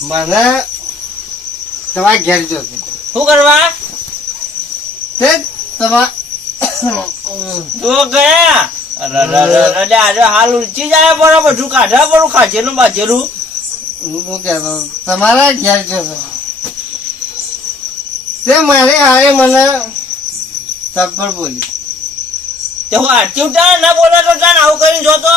મને તમારા ઘેર જો શું કરવા? તે તમા તો ગયા? અરે, આજે હાલ ઉલચી જાય બરો બધું કાઢા બરું ખાજેલું બાજેલું. હું કહેતો? તમારા ઘેર જોતો તે મારે હારે મને તબ્બડ બોલી. તે હું આરતી ઉઠા ના બોલે તો આવું કરીને જોતો?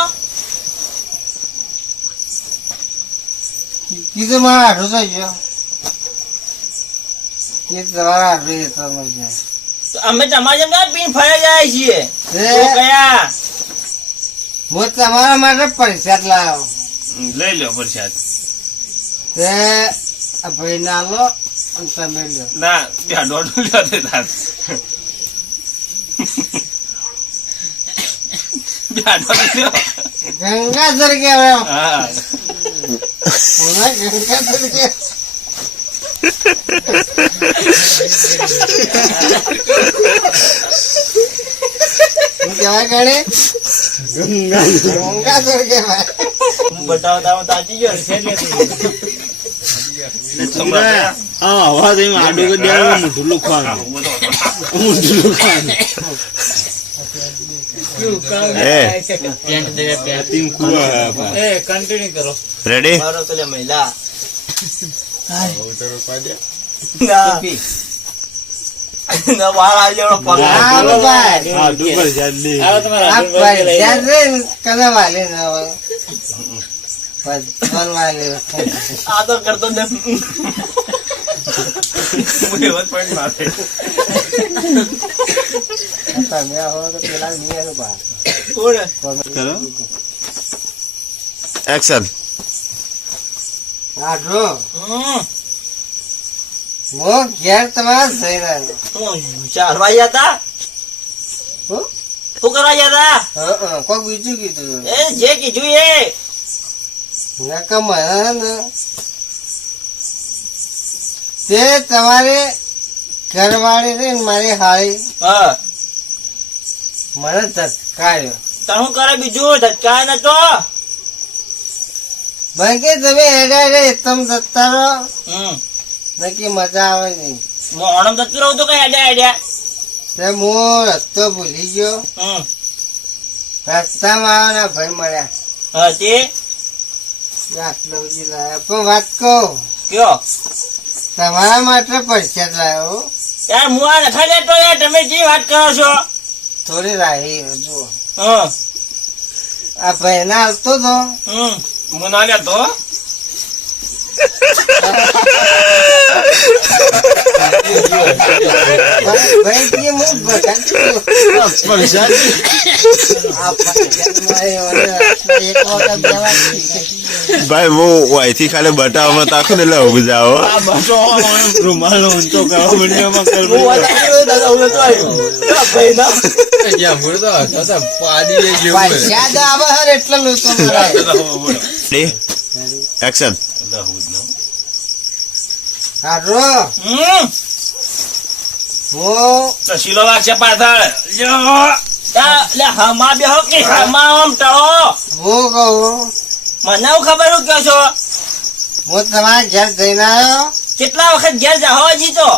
કીધું મારા આઠું થઈ ગયો. એ તમારા આઠું એ તો અમે તમારી જેમ ના પીને ફરી જાય છીએ? હું? તમારા માટે પૈસા જ લાવ્યો લઈ લો પ્રસાદ. તે ભાઈ ના લો અને તમે લો ના ત્યાં દોઢ લ્યો તે તાર. ગંગાધર કહેવાય. એમ આડું લુખવાનું. લુખવાનું. તીન કુવા રેડી મહિલા આ તો કરતો જ point મારે. તમે આવો તો પેલા નહીં આવ્યો બા કોણ કરો એક્શન હમ. હું ઘેર તમારા જઈ રહ્યો ચાલવા ગયા તા હું? શું કરવા ગયા તા હા હા કોઈ બીજું કીધું એ જે કીધું એ નકમ તે તમારે ઘરવાળી રે ને મારી હાળી હા. મને ધટકાયો તને હું કરે બીજું? ધટકાય ન તો? ભાઈ કે તમે હેડા રે તમ જતા રહો. નક્કી મજા આવે નહીં. મોણમ થતું રહું તો કઈ આડ્યા હેડ્યા તે હું રસ્તો ભૂલી ગયો. રસ્તામાં આવવાના ભાઈ મળ્યા. હા તે? આટલો લાયા. પણ વાત કહું. કયો? તમારા માટે જ લાવ્યો. યાર હું આ નથી લેતો યાર તમે જે વાત કરો છો. થોડી રાહી જુઓ. આ ભાઈ ના હાલતો તો હું ના લેતો ભાઈ ભાઈ કે હું ભાઈ હું અહીંથી ખાલી બતાવવામાં તાકું ને એટલે ઊભી જાઓ. રૂમાલ ઊંચો કરવા મને એક્શન હારો, હમ. હું તો શીલો વાગશે પાછળ. લે હમા બેહો કે હમા આમ ટળો. હું કહું. મને હું ખબર હું કયો છો? હું તમારા ઘેર જઈને આવ્યો? કેટલા વખત ઘેર જાઓ હજી તો?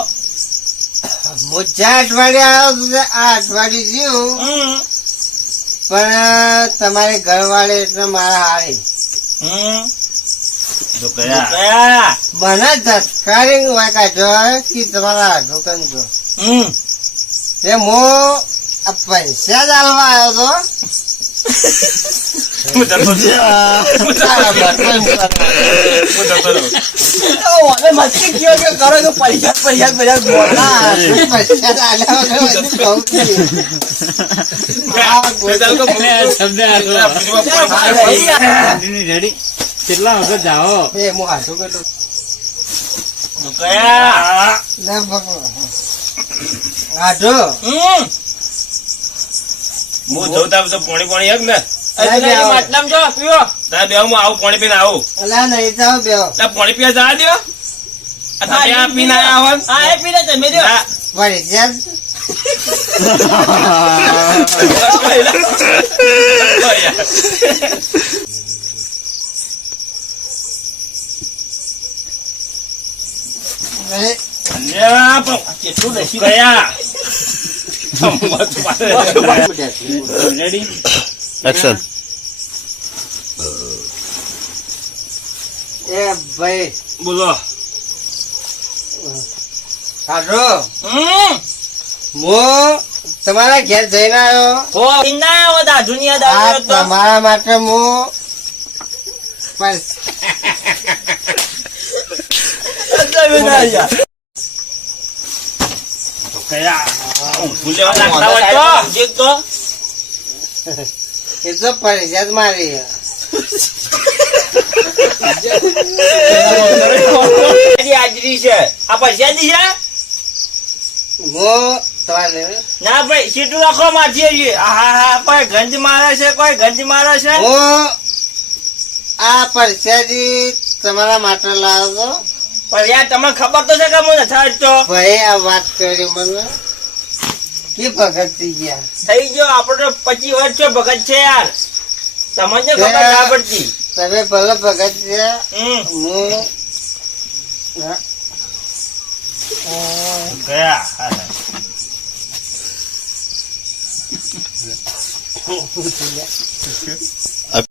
હું જ્યાં અઠવાડિયે આવ્યો આ અઠવાડિયું જીવ હમ. પણ તમારે ઘરવાળી એટલે મારા હાળી હમ. તો કયા કયા મને ધટકારી વાંકા છો કે તમારા દુકાન છો હમ. તે હું આ પૈસા જ આલવા. આવ્યો. તો કેટલા વખત જાઓ? એ હું હાથું કરું. કયા ના પકડો. હું જોઉં તો પોણી પોણી એક ને એટલે જો પીવો તાર બે હું આવું પાણી પીને આવું અલા નહીં જાઓ બેહો. તાર પાણી પીવા જવા દ્યો આ તમે આ પીને આયા હો એ પીને તમે દો. પૈસા જ અરે, અલ્યા, કેટલું નસીબ ગયા મત મારે. રેડી એક્શન એ ભાઈ. બોલો. હમ. હું તમારા ઘેર જઈને આવ્યો? તમારા માટે હું પણ ના યાર તો કયા? ઊંઘું લેવા લાગતા હોય તો? જીત તો એ તો પરિષદ મારી હાજરી છે. આ પૈસા દી છે? હું તમારે. ના ભાઈ સીટું રાખો આવીએ. હા હા કોઈ ગંજ મારે છે કોઈ ગંજ મારે છે? હું આ પરસાદી તમારા માટે લાવ્યો પણ યાર તમને ખબર તો છે કે હું નથી તો ભાઈ આ વાત કરી મને. કે ભગત થઈ ગયા? થઈ ગયો આપણો પચીસ વર્ષ છે ભગત છે યાર. તમને ખબર ના પડતી તમે ભલે ભગત છે હમ. હું ગયા હા.